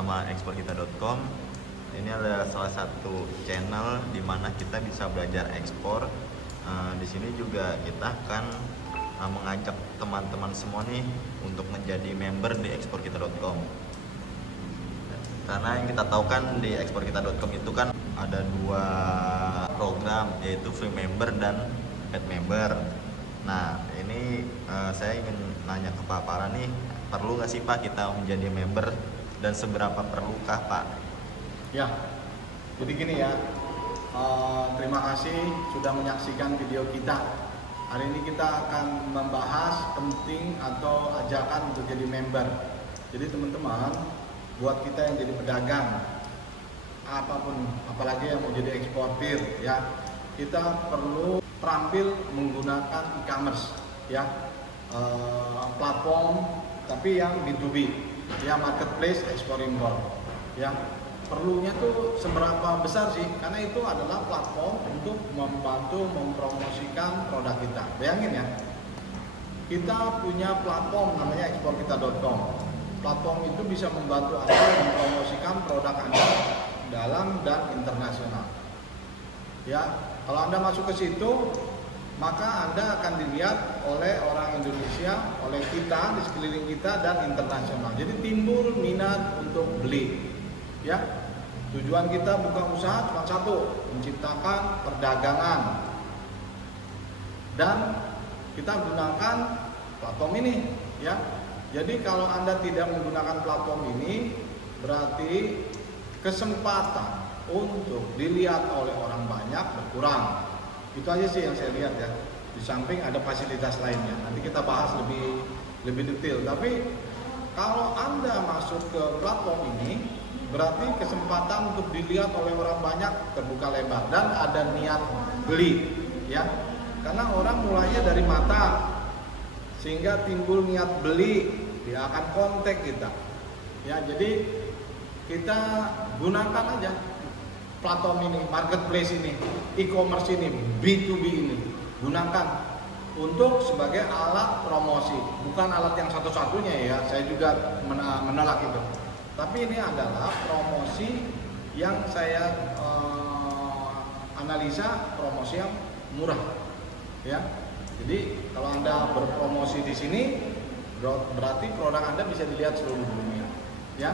bersama eksporkita.com. Ini adalah salah satu channel di mana kita bisa belajar ekspor. Di sini juga kita akan mengajak teman-teman semua nih untuk menjadi member di eksporkita.com. Karena yang kita tahu kan di eksporkita.com itu kan ada dua program, yaitu free member dan paid member. Nah, ini saya ingin nanya ke Pak Para nih, perlu nggak sih Pak kita menjadi member dan seberapa perlukah Pak? Ya, jadi gini ya, terima kasih sudah menyaksikan video kita. Hari ini kita akan membahas penting atau ajakan untuk jadi member. Jadi teman-teman, buat kita yang jadi pedagang, apapun, apalagi yang mau jadi eksportir, ya, kita perlu terampil menggunakan e-commerce, ya, platform, tapi yang B2B, ya, marketplace ekspor impor, ya. Perlunya tuh seberapa besar sih? Karena itu adalah platform untuk membantu mempromosikan produk kita. Bayangin ya, kita punya platform namanya eksporkita.com. Platform itu bisa membantu Anda mempromosikan produk Anda dalam dan internasional. Ya, kalau Anda masuk ke situ, maka Anda akan dilihat oleh orang Indonesia, oleh kita di sekeliling kita dan internasional. Jadi timbul minat untuk beli. Ya, tujuan kita buka usaha cuma satu, menciptakan perdagangan. Dan kita gunakan platform ini, ya. Jadi kalau Anda tidak menggunakan platform ini, berarti kesempatan untuk dilihat oleh orang banyak berkurang. Itu aja sih yang saya lihat ya. Di samping ada fasilitas lainnya. Nanti kita bahas lebih detail. Tapi kalau Anda masuk ke platform ini, berarti kesempatan untuk dilihat oleh orang banyak terbuka lebar dan ada niat beli, ya. Karena orang mulainya dari mata, sehingga timbul niat beli, dia akan kontak kita. Ya, jadi kita gunakan aja platform ini, marketplace ini, e-commerce ini, B2B ini. Gunakan untuk sebagai alat promosi, bukan alat yang satu-satunya ya. Saya juga menolak itu. Tapi ini adalah promosi yang saya analisa promosi yang murah. Ya. Jadi kalau Anda berpromosi di sini, berarti produk Anda bisa dilihat seluruh dunia. Ya,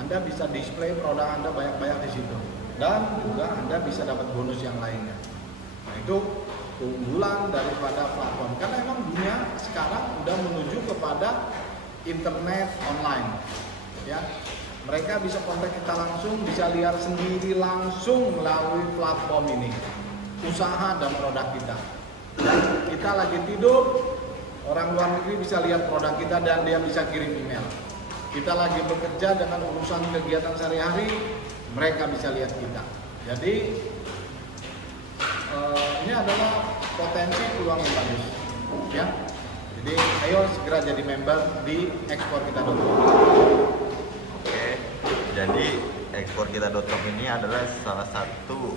Anda bisa display produk Anda banyak-banyak di situ, dan juga Anda bisa dapat bonus yang lainnya. Nah, itu keunggulan daripada platform. Karena memang dunia sekarang udah menuju kepada internet online. Ya, mereka bisa kontak kita langsung, bisa lihat sendiri langsung melalui platform ini usaha dan produk kita. Kita lagi tidur, orang luar negeri bisa lihat produk kita dan dia bisa kirim email. Kita lagi bekerja dengan urusan kegiatan sehari-hari, mereka bisa lihat kita. Jadi ini adalah potensi peluang yang bagus, ya. Jadi ayo segera jadi member di eksporkita.com. Oke, jadi eksporkita.com ini adalah salah satu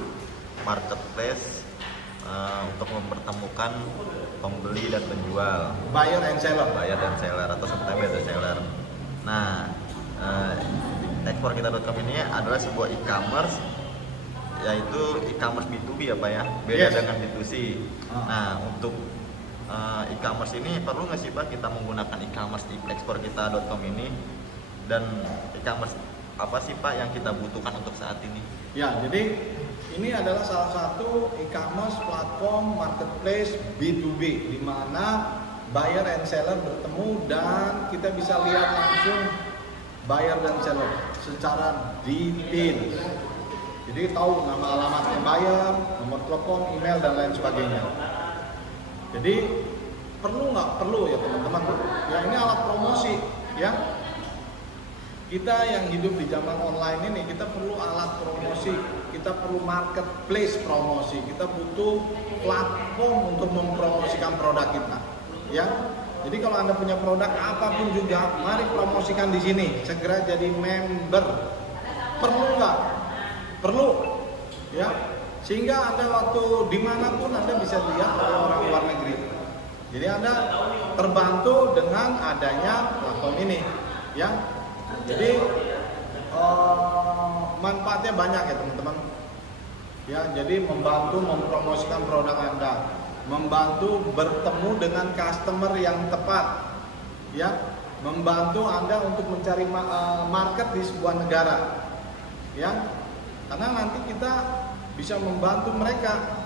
marketplace untuk mempertemukan pembeli dan penjual, Buyer and seller atau sebutannya best seller. Nah, eksporkita.com ini adalah sebuah e-commerce, yaitu e-commerce B2B ya Pak ya, beda dengan B2C. Nah, untuk e-commerce ini perlu nggak sih Pak kita menggunakan e-commerce di eksporkita.com ini, dan e-commerce apa sih Pak yang kita butuhkan untuk saat ini? Ya, jadi ini adalah salah satu e-commerce platform marketplace B2B di mana buyer and seller bertemu dan kita bisa lihat langsung buyer dan seller secara detail. Jadi tahu nama alamatnya buyer, nomor telepon, email dan lain sebagainya. Jadi perlu nggak? Perlu ya teman-teman. Ya, ini alat promosi ya. Kita yang hidup di zaman online ini, kita perlu alat promosi, kita perlu marketplace promosi, kita butuh platform untuk mempromosikan produk kita. Ya, jadi kalau Anda punya produk apapun juga, mari promosikan di sini. Segera jadi member. Perlu nggak? Perlu, ya. Sehingga Anda waktu dimanapun Anda bisa lihat oleh orang luar negeri. Jadi Anda terbantu dengan adanya platform ini, ya. Jadi manfaatnya banyak ya teman-teman. Ya, jadi membantu mempromosikan produk Anda, membantu bertemu dengan customer yang tepat, ya, membantu Anda untuk mencari market di sebuah negara, ya, karena nanti kita bisa membantu mereka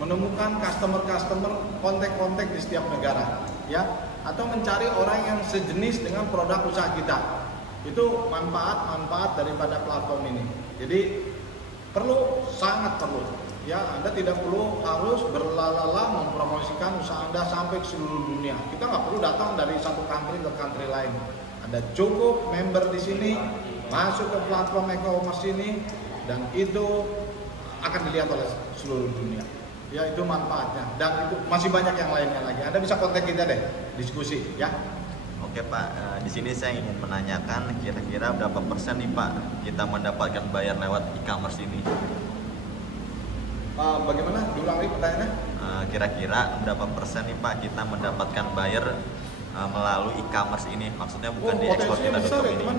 menemukan customer-customer, kontak-kontak di setiap negara, ya, atau mencari orang yang sejenis dengan produk usaha kita. Itu manfaat daripada platform ini. Jadi sangat perlu, ya, Anda tidak perlu harus berlala-lala mempromosikan usaha Anda sampai ke seluruh dunia. Kita nggak perlu datang dari satu country ke country lain. Anda cukup member di sini, masuk ke platform e-commerce ini, dan itu akan dilihat oleh seluruh dunia. Ya, itu manfaatnya. Dan itu masih banyak yang lainnya lagi. Anda bisa kontak kita deh, diskusi, ya. Oke Pak, di sini saya ingin menanyakan kira-kira berapa persen nih Pak kita mendapatkan bayar lewat e-commerce ini? Bagaimana? Diulangi pertanyaannya? Kira-kira berapa persen nih Pak kita mendapatkan bayar melalui e-commerce ini? Maksudnya bukan di eksporkita.com ya, ini. teman.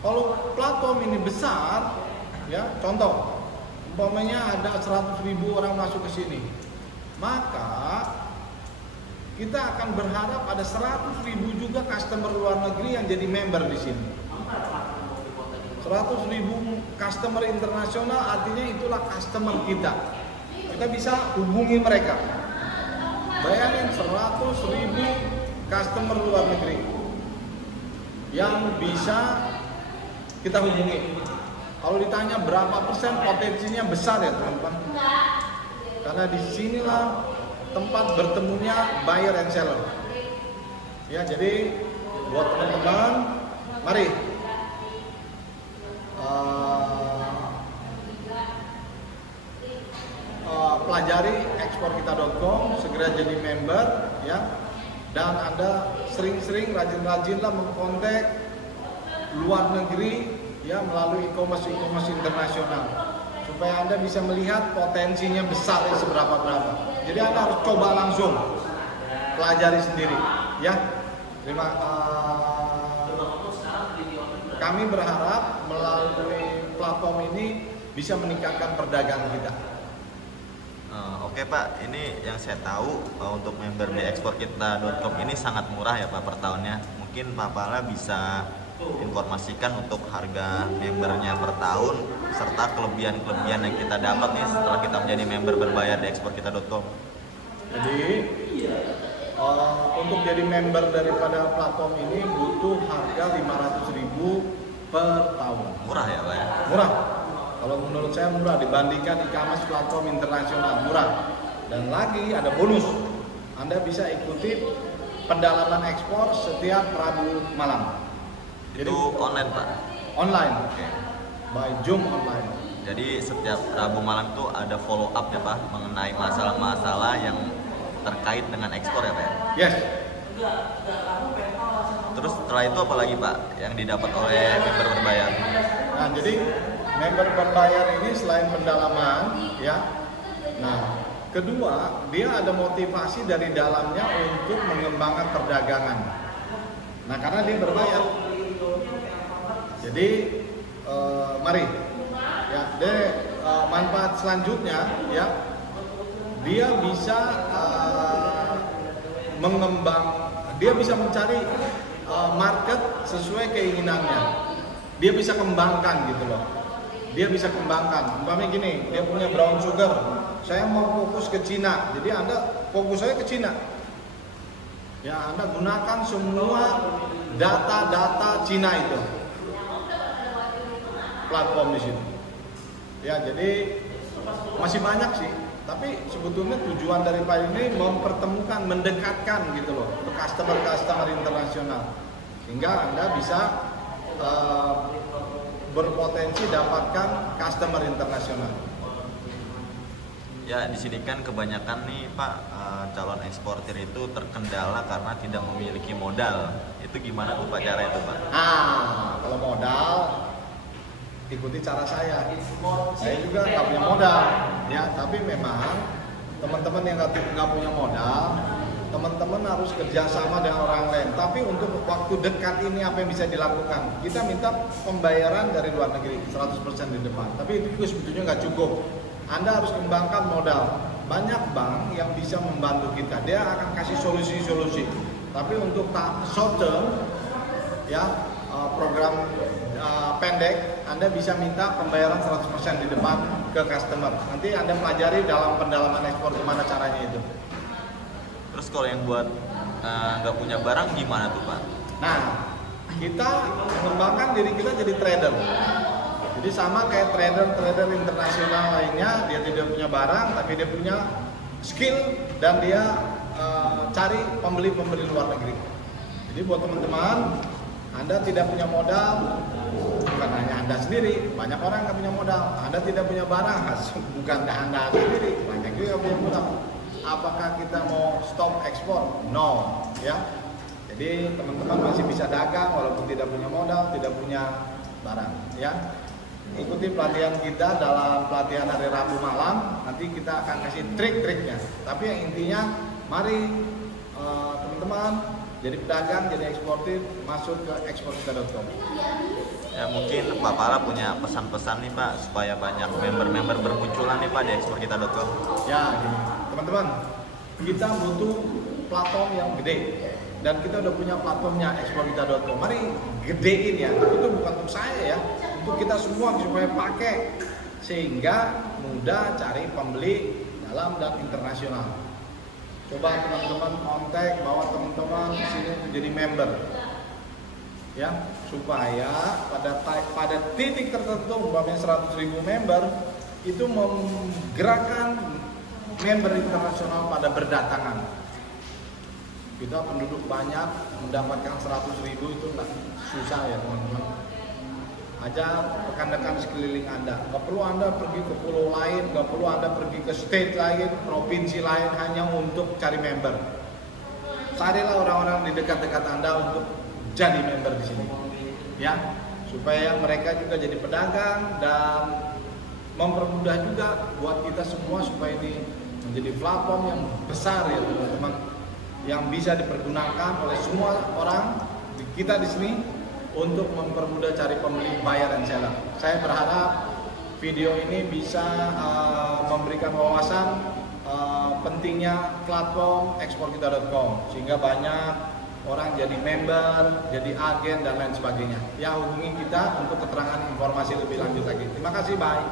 Kalau platform ini besar, ya, contoh, umpamanya ada 100.000 orang masuk ke sini, maka kita akan berharap ada 100.000 juga customer luar negeri yang jadi member di sini. 100.000 customer internasional artinya itulah customer kita. Kita bisa hubungi mereka. Bayangin 100.000 customer luar negeri yang bisa kita hubungi. Kalau ditanya berapa persen, potensinya besar ya teman-teman. Karena disinilah tempat bertemunya buyer and seller. Ya, jadi buat teman-teman, mari pelajari eksporkita.com, segera jadi member, ya. Dan Anda sering-sering, rajin-rajinlah mengkontak luar negeri, ya, melalui e-commerce internasional, supaya Anda bisa melihat potensinya besar ya, seberapa-berapa. Jadi Anda harus coba langsung pelajari sendiri, ya. Kami berharap melalui platform ini bisa meningkatkan perdagangan kita. Oke Pak, ini yang saya tahu untuk member di eksporkita.com ini sangat murah ya Pak per tahunnya. Mungkin Pak Pala bisa informasikan untuk harga membernya per tahun serta kelebihan-kelebihan yang kita dapat nih setelah kita menjadi member berbayar di eksporkita.com. Jadi untuk jadi member daripada platform ini butuh harga 500.000 per tahun. Murah ya Pak ya? Murah. Kalau menurut saya murah dibandingkan e-commerce platform internasional, murah. Dan lagi ada bonus. Anda bisa ikuti pendalaman ekspor setiap Rabu malam. Itu online Pak? Online. Oke. By Zoom online. Jadi setiap Rabu malam tuh ada follow up ya Pak mengenai masalah-masalah yang terkait dengan ekspor ya Pak ya? Yes. Terus setelah itu apa lagi Pak yang didapat oleh member berbayar? Nah, jadi member berbayar ini selain pendalaman, ya. Nah, kedua, dia ada motivasi dari dalamnya untuk mengembangkan perdagangan. Nah, karena dia berbayar. Jadi mari, ya, manfaat selanjutnya, ya, dia bisa dia bisa mencari market sesuai keinginannya. Dia bisa kembangkan gitu loh. Dia bisa kembangkan. Umpamanya gini, dia punya brown sugar. Saya mau fokus ke Cina. Jadi Anda fokus saya ke Cina. Ya, Anda gunakan semua data-data Cina itu. Platform di situ. Ya, jadi masih banyak sih. Tapi sebetulnya tujuan daripada ini mempertemukan, mendekatkan gitu loh untuk customer internasional. Sehingga Anda bisa berpotensi dapatkan customer internasional. Ya, di sini kan kebanyakan nih Pak calon eksportir itu terkendala karena tidak memiliki modal. Itu gimana tuh Pak cara itu Pak? Kalau modal ikuti cara saya. Saya juga nggak punya modal, ya. Tapi memang teman-teman yang nggak punya modal, teman-teman harus kerjasama dengan orang lain. Tapi untuk waktu dekat ini apa yang bisa dilakukan? Kita minta pembayaran dari luar negeri 100% di depan. Tapi itu juga sebetulnya nggak cukup. Anda harus kembangkan modal. Banyak bank yang bisa membantu kita. Dia akan kasih solusi-solusi. Tapi untuk short term, ya program pendek, Anda bisa minta pembayaran 100% di depan ke customer. Nanti Anda pelajari dalam pendalaman ekspor gimana caranya itu. Terus kalau yang buat nggak punya barang gimana tuh Pak? Nah, kita mengembangkan diri kita jadi trader. Jadi sama kayak trader internasional lainnya, dia tidak punya barang tapi dia punya skill dan dia cari pembeli luar negeri. Jadi buat teman-teman, Anda tidak punya modal, bukan hanya Anda sendiri, banyak orang nggak punya modal. Anda tidak punya barang, bukan Anda sendiri, banyak juga yang punya modal. Apakah kita mau stop ekspor? No, ya. Jadi teman-teman masih bisa dagang walaupun tidak punya modal, tidak punya barang, ya. Ikuti pelatihan kita dalam pelatihan hari Rabu malam. Nanti kita akan kasih trik-triknya. Tapi yang intinya, mari teman-teman jadi pedagang, jadi eksportir, masuk ke eksporkita.com. Ya mungkin Pak Pala punya pesan-pesan nih Pak supaya banyak member-member bermunculan nih Pak di eksporkita.com. Ya, gini. Teman-teman, kita butuh platform yang gede dan kita udah punya platformnya eksporkita.com. Mari gedein ya. Itu bukan untuk saya ya, untuk kita semua supaya pakai sehingga mudah cari pembeli dalam dan internasional. Coba teman-teman kontak, bawa teman-teman ke sini untuk jadi member, ya, supaya pada titik tertentu, umpamanya 100.000 member, itu menggerakkan member internasional pada berdatangan. Kita penduduk banyak, mendapatkan 100.000 itu nggak susah ya teman-teman. Ajar rekan-rekan sekeliling Anda. Gak perlu Anda pergi ke pulau lain, gak perlu Anda pergi ke state lain, provinsi lain hanya untuk cari member. Carilah orang-orang di dekat-dekat Anda untuk jadi member di sini, ya, supaya mereka juga jadi pedagang dan mempermudah juga buat kita semua supaya ini menjadi platform yang besar ya teman-teman, yang bisa dipergunakan oleh semua orang kita di sini untuk mempermudah cari pembeli, buyer and seller. Saya berharap video ini bisa memberikan wawasan pentingnya platform eksporkita.com sehingga banyak orang jadi member, jadi agen dan lain sebagainya. Ya, hubungi kita untuk keterangan informasi lebih lanjut lagi. Terima kasih, bye.